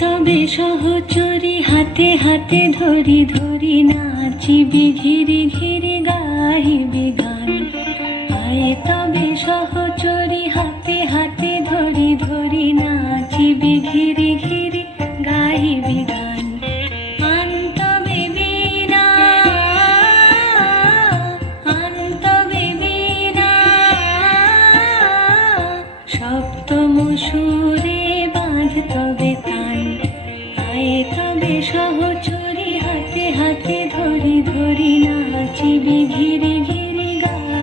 তবে সহচরী হাতে হাতে ধরি ধরি নাচিবি ঘিরি ঘিরি গাহিবি গান। আয় তবে সহচরী হাতে হাতে ধরি ধরি নাচিবি ঘিরি ঘিরি